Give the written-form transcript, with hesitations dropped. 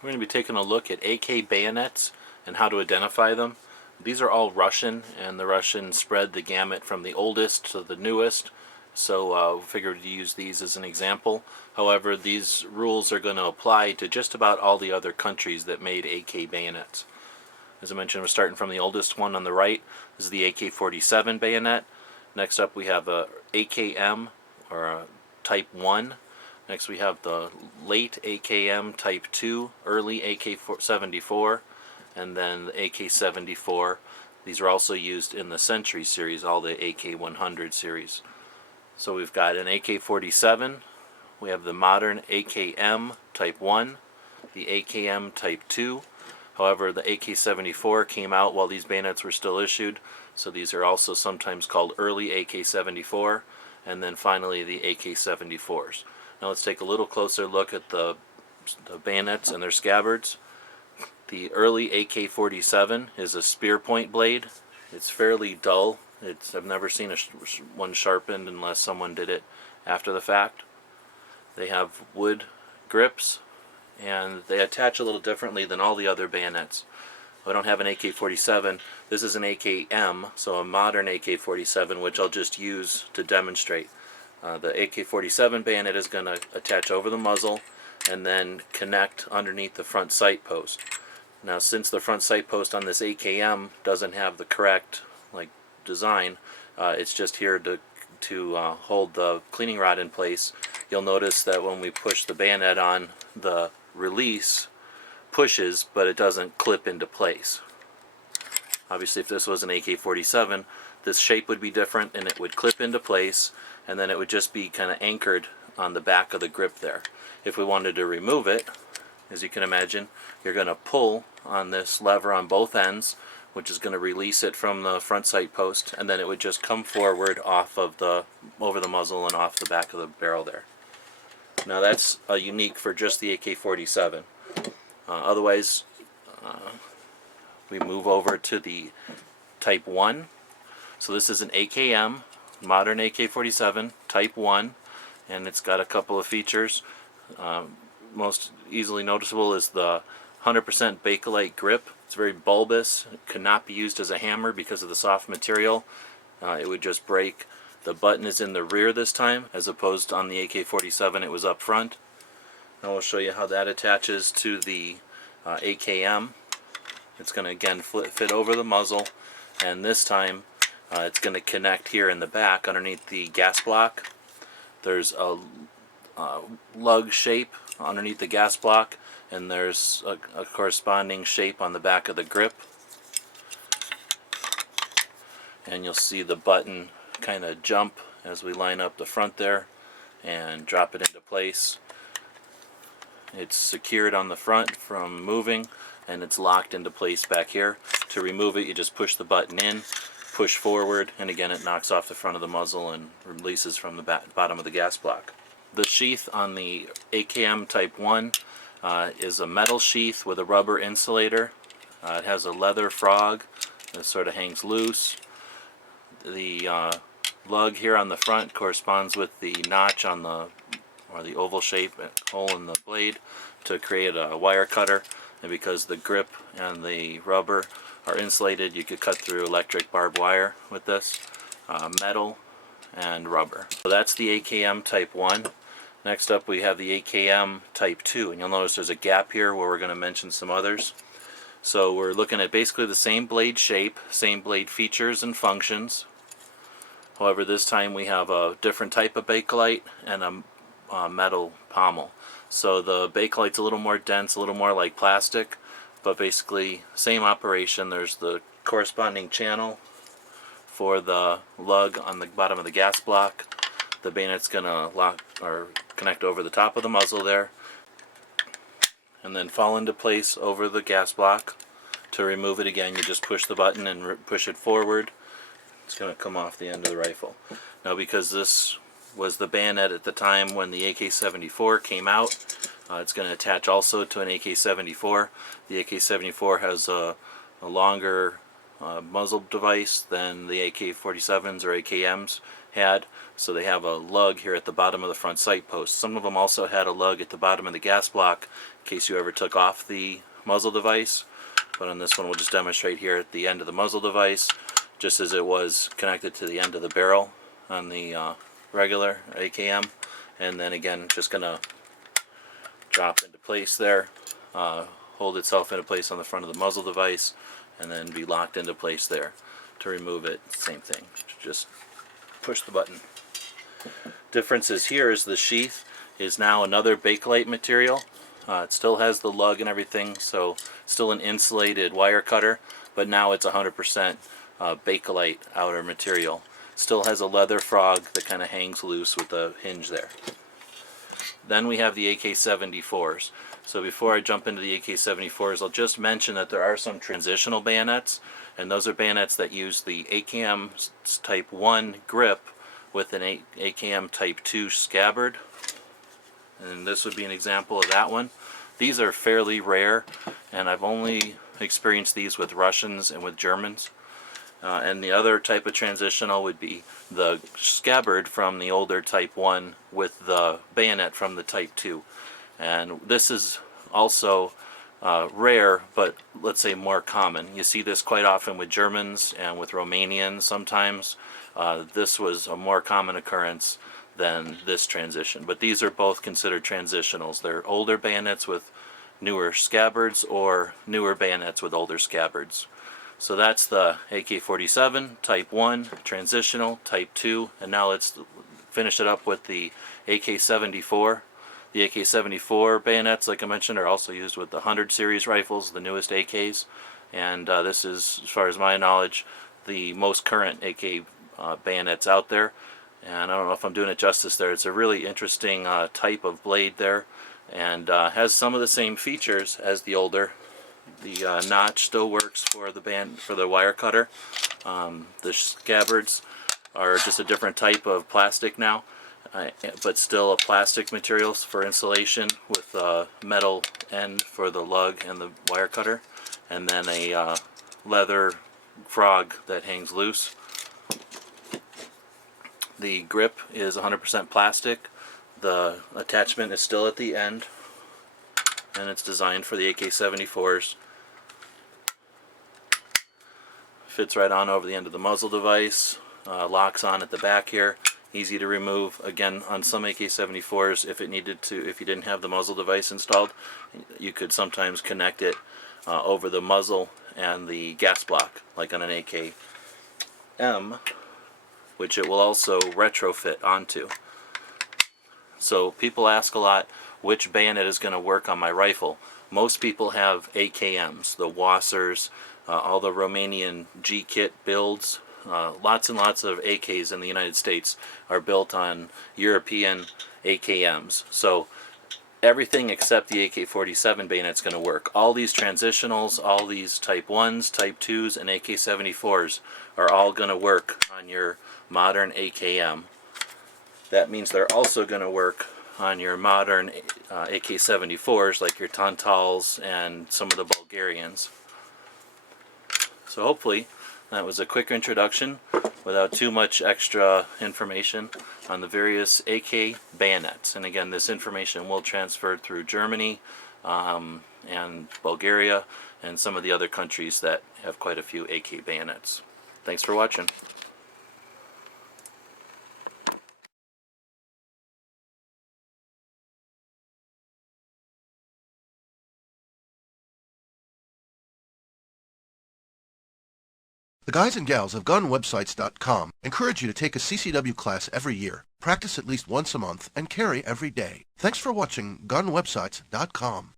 We're going to be taking a look at AK bayonets and how to identify them. These are all Russian, and the Russians spread the gamut from the oldest to the newest, so we figured to use these as an example. However, these rules are going to apply to just about all the other countries that made AK bayonets. As I mentioned, we're starting from the oldest one on the right. This is the AK-47 bayonet. Next up we have a AKM, or a Type I. Next we have the late AKM Type II, early AK-74, and then the AK-74. These are also used in the Century series, all the AK-100 series. So we've got an AK-47, we have the modern AKM Type I, the AKM Type II. However, the AK-74 came out while these bayonets were still issued, so these are also sometimes called early AK-74, and then finally the AK-74s. Now let's take a little closer look at the bayonets and their scabbards. The early AK-47 is a spear point blade. It's fairly dull. I've never seen one sharpened unless someone did it after the fact. They have wood grips, and they attach a little differently than all the other bayonets. I don't have an AK-47. This is an AKM, so a modern AK-47, which I'll just use to demonstrate. The AK-47 bayonet is going to attach over the muzzle and then connect underneath the front sight post. Now, since the front sight post on this AKM doesn't have the correct design, it's just here to hold the cleaning rod in place. You'll notice that when we push the bayonet on, the release pushes, but it doesn't clip into place. Obviously, if this was an AK-47, this shape would be different, and it would clip into place, and then it would just be kind of anchored on the back of the grip there. If we wanted to remove it, as you can imagine, you're going to pull on this lever on both ends, which is going to release it from the front sight post, and then it would just come forward over the muzzle and off the back of the barrel there. Now that's unique for just the AK-47. Otherwise, we move over to the Type I. So this is an AKM, modern AK-47, Type I, and it's got a couple of features. Most easily noticeable is the 100% Bakelite grip. It's very bulbous. It could not be used as a hammer because of the soft material. It would just break. The button is in the rear this time, as opposed to on the AK-47 it was up front. Now we'll show you how that attaches to the AKM. It's going to again fit over the muzzle, and this time it's going to connect here in the back underneath the gas block. There's a lug shape underneath the gas block, and there's a corresponding shape on the back of the grip. And you'll see the button kind of jump as we line up the front there and drop it into place. It's secured on the front from moving, and it's locked into place back here. To remove it, you just push the button in, push forward, and again it knocks off the front of the muzzle and releases from the bottom of the gas block. The sheath on the AKM Type I is a metal sheath with a rubber insulator. It has a leather frog that sort of hangs loose. The lug here on the front corresponds with the notch on the oval shape hole in the blade to create a wire cutter, and because the grip and the rubber are insulated, you could cut through electric barbed wire with this. Metal and rubber. So that's the AKM Type I. Next up we have the AKM Type II, and you'll notice there's a gap here where we're going to mention some others. So we're looking at basically the same blade shape, same blade features and functions. However, this time we have a different type of Bakelite and a metal pommel. So the Bakelite's a little more dense, a little more like plastic, but basically same operation. There's the corresponding channel for the lug on the bottom of the gas block. The bayonet's going to lock or connect over the top of the muzzle there, and then fall into place over the gas block. To remove it again, you just push the button and push it forward. It's going to come off the end of the rifle. Now, because this was the bayonet at the time when the AK-74 came out, it's going to attach also to an AK-74. The AK-74 has a longer muzzle device than the AK-47s or AKMs, had. So they have a lug here at the bottom of the front sight post. Some of them also had a lug at the bottom of the gas block in case you ever took off the muzzle device. But on this one, we'll just demonstrate here at the end of the muzzle device, just as it was connected to the end of the barrel on the regular AKM. And then again, just going to drop into place there, hold itself into place on the front of the muzzle device, and then be locked into place there. To remove it, same thing, just push the button. Differences here is the sheath is now another Bakelite material. It still has the lug and everything, so still an insulated wire cutter, but now it's 100% Bakelite outer material. Still has a leather frog that kind of hangs loose with the hinge there. Then we have the AK-74s. So before I jump into the AK-74s, I'll just mention that there are some transitional bayonets, and those are bayonets that use the AKM Type I grip with an AKM Type II scabbard. And this would be an example of that one. These are fairly rare, and I've only experienced these with Russians and with Germans. And the other type of transitional would be the scabbard from the older Type I with the bayonet from the Type II. And this is also rare, but let's say more common. You see this quite often with Germans and with Romanians sometimes. This was a more common occurrence than this transition. But these are both considered transitionals. They're older bayonets with newer scabbards or newer bayonets with older scabbards. So that's the AK-47, Type I, transitional, Type II, and now let's finish it up with the AK-74. The AK-74 bayonets, like I mentioned, are also used with the 100 series rifles, the newest AKs, and this is, as far as my knowledge, the most current AK bayonets out there. And I don't know if I'm doing it justice there. It's a really interesting type of blade there, and has some of the same features as the older. The notch still works for the wire cutter. The scabbards are just a different type of plastic now, but still a plastic material for insulation with a metal end for the lug and the wire cutter, and then a leather frog that hangs loose. The grip is 100% plastic. The attachment is still at the end, and it's designed for the AK-74s. Fits right on over the end of the muzzle device, locks on at the back here, easy to remove. Again, on some AK-74s, if you didn't have the muzzle device installed, you could sometimes connect it over the muzzle and the gas block, like on an AKM, which it will also retrofit onto. So people ask a lot, which bayonet is going to work on my rifle? Most people have AKMs, the Wassers, all the Romanian G-kit builds. Lots and lots of AKs in the United States are built on European AKMs. So everything except the AK-47 bayonet is going to work. All these transitionals, all these Type 1s, Type 2s, and AK-74s are all going to work on your modern AKM. That means they're also going to work on your modern AK-74s, like your Tantals and some of the Bulgarians. So hopefully that was a quick introduction without too much extra information on the various AK bayonets. And again, this information will transfer through Germany and Bulgaria and some of the other countries that have quite a few AK bayonets. Thanks for watching. The guys and gals of GunWebsites.com encourage you to take a CCW class every year, practice at least once a month, and carry every day. Thanks for watching GunWebsites.com.